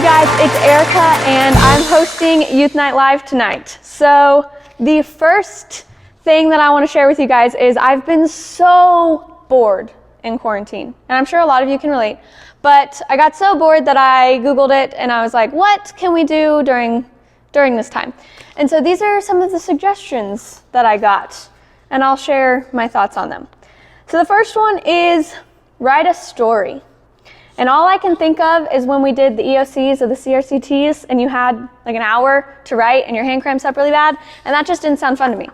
you guys? It's Erica, and I'm hosting Youth Night Live tonight. So the first thing that I want to share with you guys is I've been so bored in quarantine, and I'm sure a lot of you can relate, but I got so bored that I Googled it, and I was like, what can we do during this time? And so these are some of the suggestions that I got, and I'll share my thoughts on them. So the first one is write a story. And all I can think of is when we did the EOCs or the CRCTs and you had like an hour to write and your hand cramps up really bad, and that just didn't sound fun to me.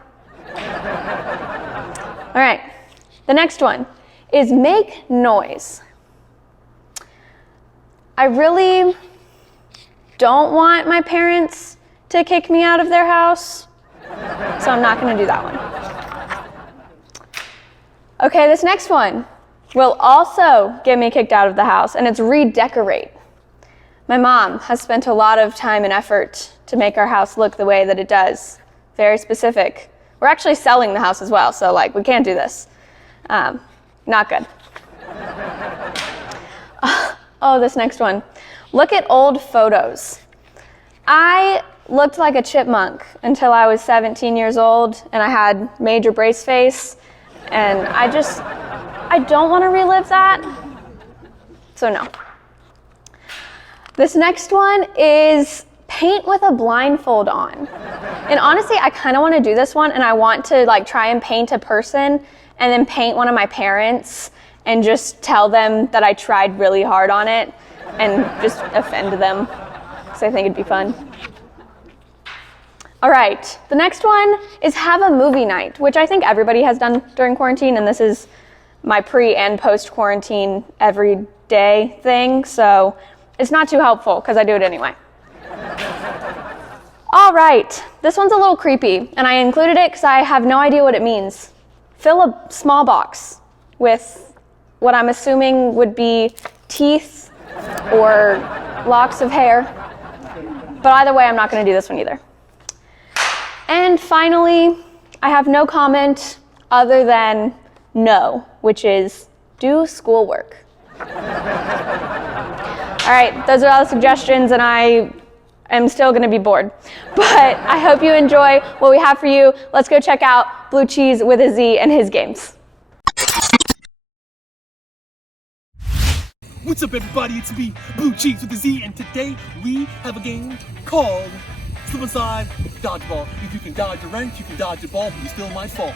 All right, the next one is make noise. I really don't want my parents to kick me out of their house, so I'm not going to do that one. Okay, this next one will also get me kicked out of the house, and it's redecorate. My mom has spent a lot of time and effort to make our house look the way that it does. Very specific. We're actually selling the house as well, so we can't do this. Not good. Oh, this next one. Look at old photos. I looked like a chipmunk until I was 17 years old, and I had major brace face, and I don't want to relive that, so no. This next one is paint with a blindfold on. And honestly, I kind of want to do this one, and I want to try and paint a person and then paint one of my parents and just tell them that I tried really hard on it and just offend them, because I think it'd be fun. All right, the next one is have a movie night, which I think everybody has done during quarantine, and this is my pre and post quarantine everyday thing, so it's not too helpful because I do it anyway. All right, this one's a little creepy, and I included it because I have no idea what it means. Fill a small box with what I'm assuming would be teeth or locks of hair, but either way, I'm not going to do this one either. And finally, I have no comment other than no, which is do schoolwork. All right, those are all the suggestions, and I am still going to be bored. But I hope you enjoy what we have for you. Let's go check out Blue Cheese with a Z and his games. What's up, everybody? It's me, Blue Cheese with a Z, and today we have a game called Slip and Slide Dodgeball. If you can dodge a wrench, you can dodge a ball, but you still might fall.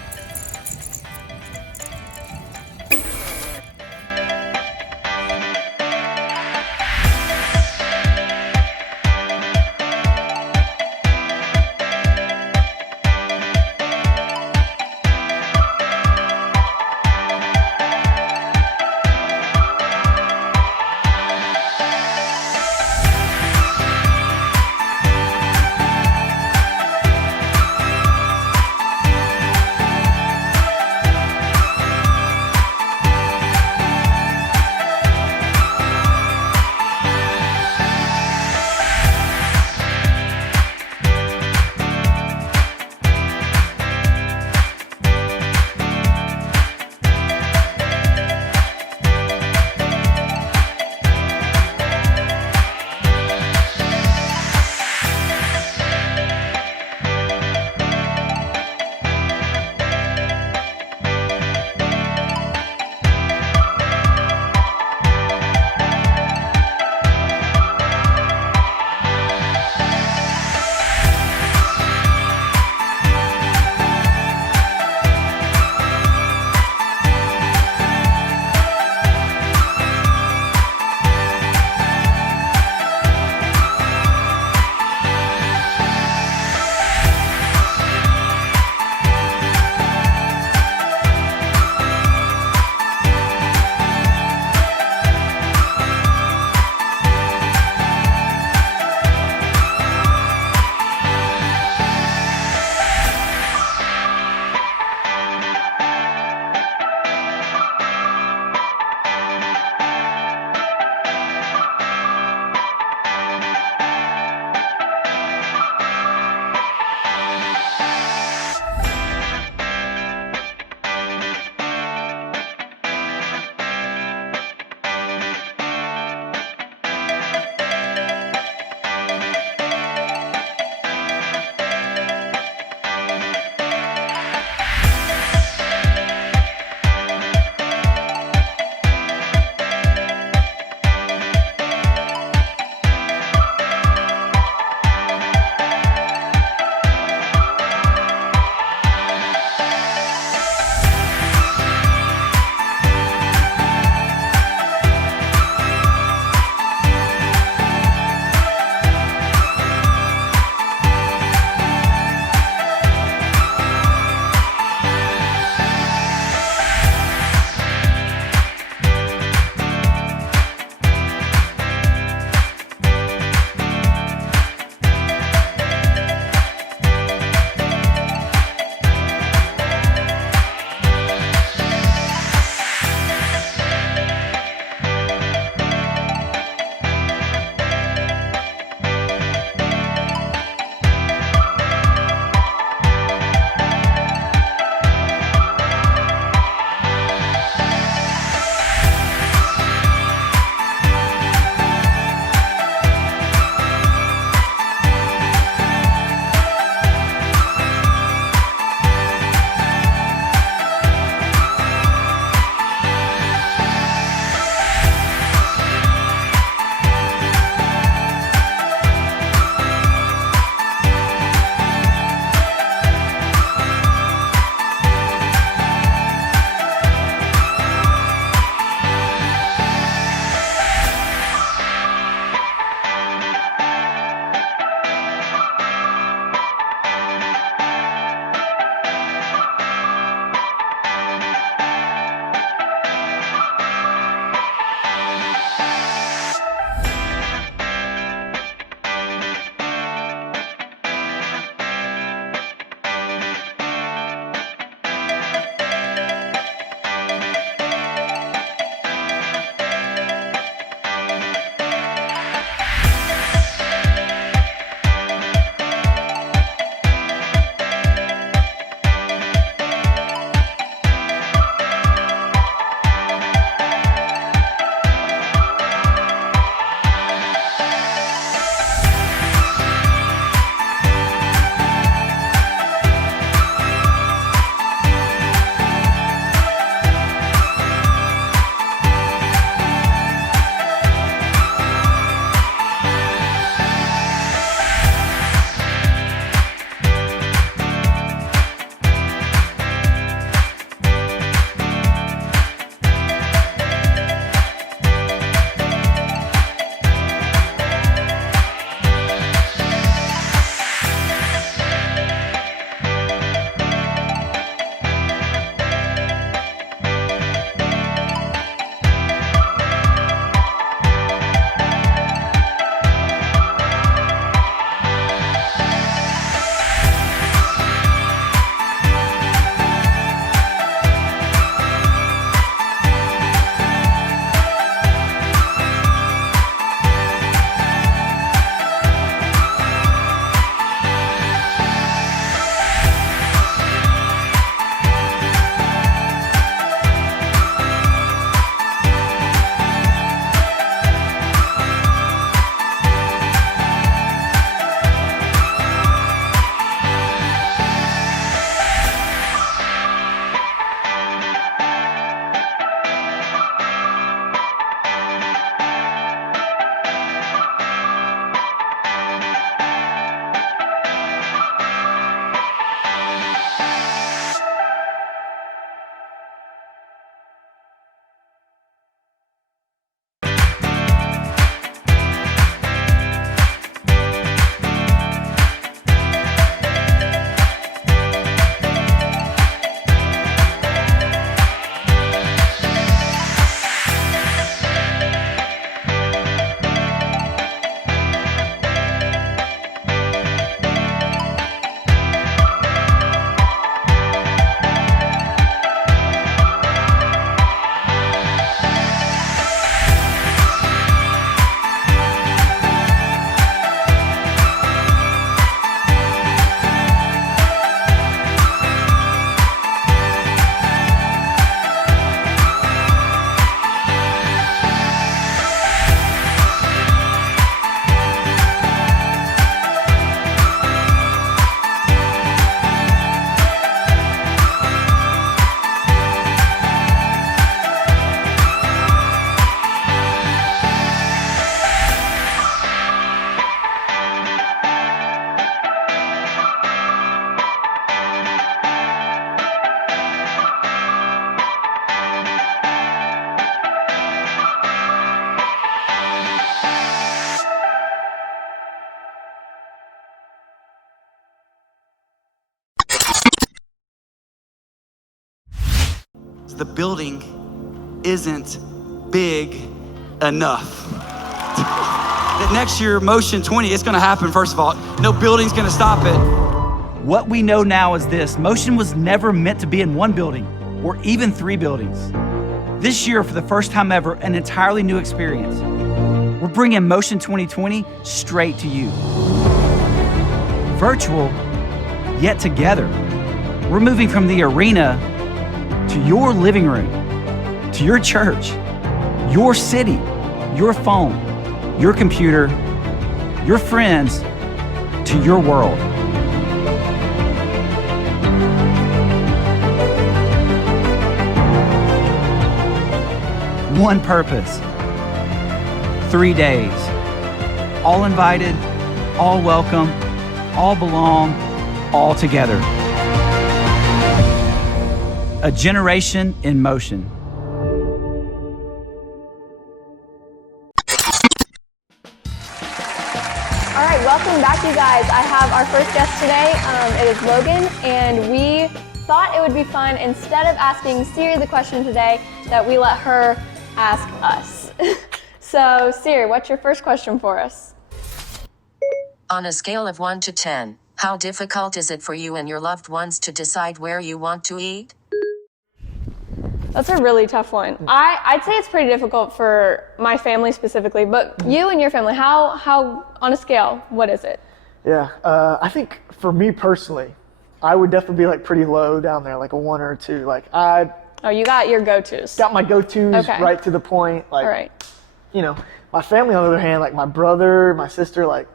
the building isn't big enough. That next year, Motion 20, it's gonna happen, first of all. No building's gonna stop it. What we know now is this: Motion was never meant to be in one building or even 3 buildings. This year, for the first time ever, an entirely new experience. We're bringing Motion 2020 straight to you. Virtual, yet together. We're moving from the arena to your living room, to your church, your city, your phone, your computer, your friends, to your world. One purpose, 3 days, all invited, all welcome, all belong, all together. A generation in motion. All right, welcome back, you guys. I have our first guest today. It is Logan, and we thought it would be fun, instead of asking Siri the question today, that we let her ask us. So, Siri, what's your first question for us? On a scale of 1 to 10, how difficult is it for you and your loved ones to decide where you want to eat? That's a really tough one. I'd say it's pretty difficult for my family specifically, but you and your family, how on a scale, what is it? Yeah, I think for me personally, I would definitely be like pretty low down there, like a 1 or a 2. Like Oh, you got your go-tos. got my go-tos Okay. right to the point. Like, All right. you know, my family on the other hand, like my brother, my sister, like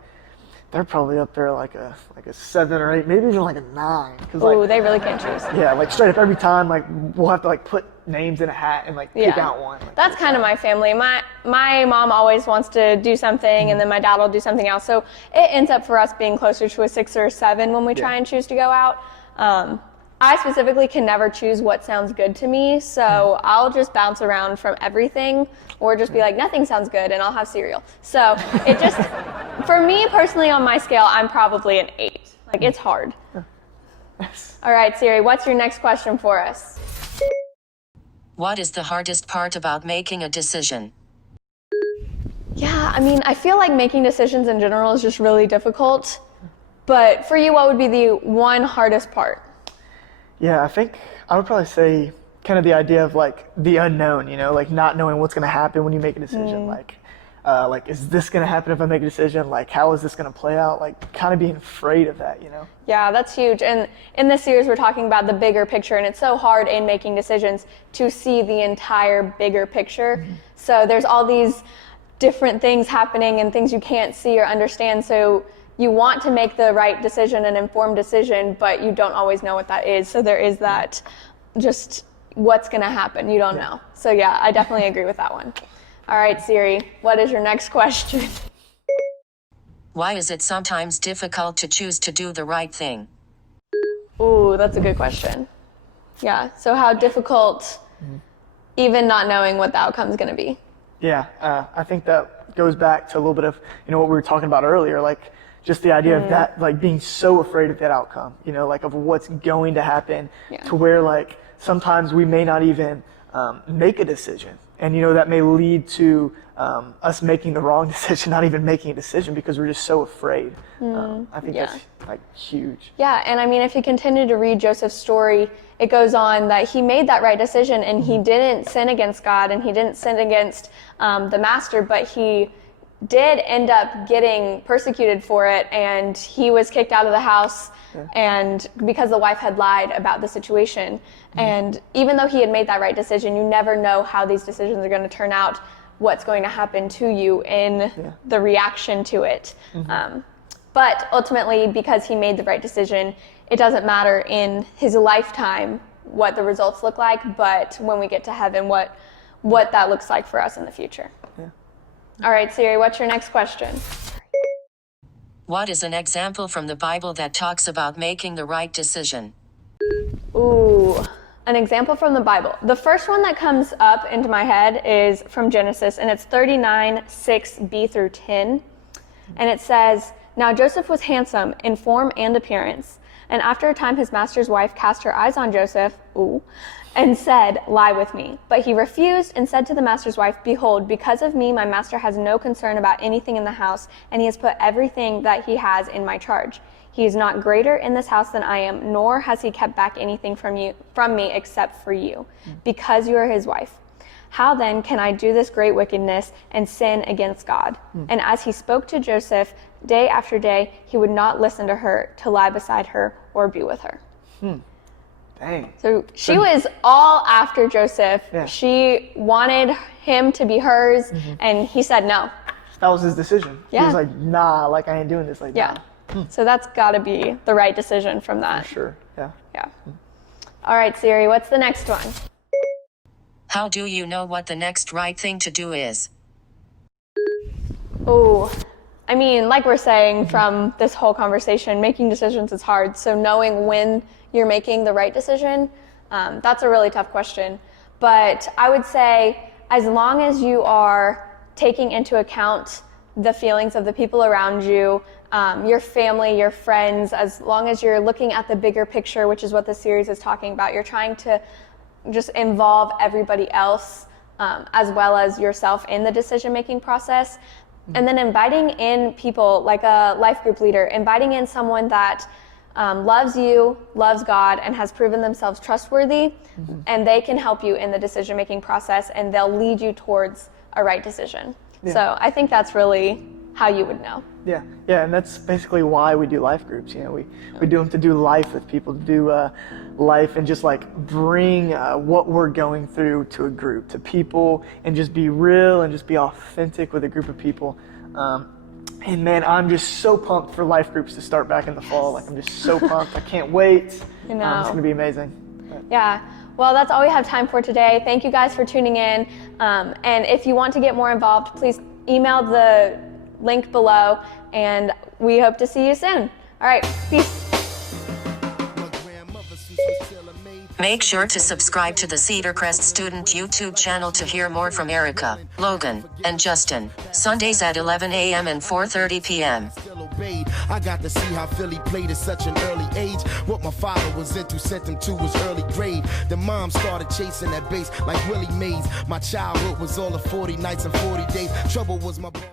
they're probably up there like a 7 or 8, maybe even like a 9. Cause Ooh, like, they really can't choose. yeah, like straight up every time, like we'll have to like put names in a hat and like pick Yeah. out one. Like, That's kind of my family. My mom always wants to do something, and then my dad will do something else. So it ends up for us being closer to a 6 or a 7 when we try and choose to go out. I specifically can never choose what sounds good to me, so I'll just bounce around from everything, or just be like, nothing sounds good, and I'll have cereal. So it just, for me personally on my scale, I'm probably an 8. Like, it's hard. All right, Siri, what's your next question for us? What is the hardest part about making a decision? Yeah, I mean, I feel like making decisions in general is just really difficult. But for you, what would be the one hardest part? Yeah, I think I would probably say kind of the idea of like the unknown, you know, like not knowing what's going to happen when you make a decision. Like, is this going to happen if I make a decision? Like, how is this going to play out? Like, kind of being afraid of that, you know? Yeah, that's huge. And in this series, we're talking about the bigger picture, and it's so hard in making decisions to see the entire bigger picture. So there's all these different things happening and things you can't see or understand. So you want to make the right decision, an informed decision, but you don't always know what that is. So there is that just what's going to happen. You don't know. So yeah, I definitely agree with that one. All right, Siri, what is your next question? Why is it sometimes difficult to choose to do the right thing? Ooh, that's a good question. Yeah, so how difficult even not knowing what the outcome is going to be? Yeah, I think that goes back to a little bit of, you know, what we were talking about earlier, like just the idea of that, like being so afraid of that outcome, you know, like of what's going to happen to where like sometimes we may not even make a decision. And, you know, that may lead to us making the wrong decision, not even making a decision because we're just so afraid. I think that's like huge. Yeah, and I mean, if you continue to read Joseph's story, it goes on that he made that right decision and he didn't sin against God and he didn't sin against the master, but he did end up getting persecuted for it, and he was kicked out of the house and because the wife had lied about the situation. And even though he had made that right decision, you never know how these decisions are going to turn out, what's going to happen to you in the reaction to it. But ultimately, because he made the right decision, it doesn't matter in his lifetime what the results look like, but when we get to heaven, what that looks like for us in the future. All right, Siri, what's your next question? What is an example from the Bible that talks about making the right decision? Ooh, an example from the Bible. The first one that comes up into my head is from Genesis, and it's 39:6b through 10. And it says, Now Joseph was handsome in form and appearance. And after a time his master's wife cast her eyes on Joseph, and said, lie with me. But he refused and said to the master's wife, behold, because of me my master has no concern about anything in the house, and he has put everything that he has in my charge. He is not greater in this house than I am, nor has he kept back anything from me except for you, because you are his wife. How then can I do this great wickedness and sin against God? And as he spoke to Joseph day after day, he would not listen to her to lie beside her or be with her. Dang. So she was all after Joseph. Yeah. She wanted him to be hers, and he said no. That was his decision. Yeah. He was like, nah, like I ain't doing this. Like, Yeah. nah. So that's got to be the right decision from that. For sure. Yeah. Yeah. All right, Siri, what's the next one? How do you know what the next right thing to do is? Oh, I mean, like we're saying from this whole conversation, making decisions is hard. So knowing when you're making the right decision, that's a really tough question. But I would say as long as you are taking into account the feelings of the people around you, your family, your friends, as long as you're looking at the bigger picture, which is what the series is talking about, you're trying to just involve everybody else as well as yourself in the decision-making process. And then inviting in people like a life group leader, inviting in someone that loves you, loves God, and has proven themselves trustworthy, and they can help you in the decision-making process, and they'll lead you towards a right decision. Yeah. So I think that's really how you would know. Yeah, and that's basically why we do life groups. You know, we do them to do life with people, to do life and just like bring what we're going through to a group, to people, and just be real and just be authentic with a group of people. And man, I'm just so pumped for life groups to start back in the fall. Like, I'm just so pumped. I can't wait. I know. It's going to be amazing. Yeah. Well, that's all we have time for today. Thank you guys for tuning in. And if you want to get more involved, please email the link below, and we hope to see you soon. All right, peace. Make sure to subscribe to the Cedarcrest Student YouTube channel to hear more from Erica, Logan, and Justin. Sundays at 11 a.m. and 4:30 p.m. I got to see how Philly played at such an early age. What my father was into sent him to his early grave. The mom started chasing that bass like Willie Mays. My childhood was all of 40 nights and 40 days. Trouble was my ball.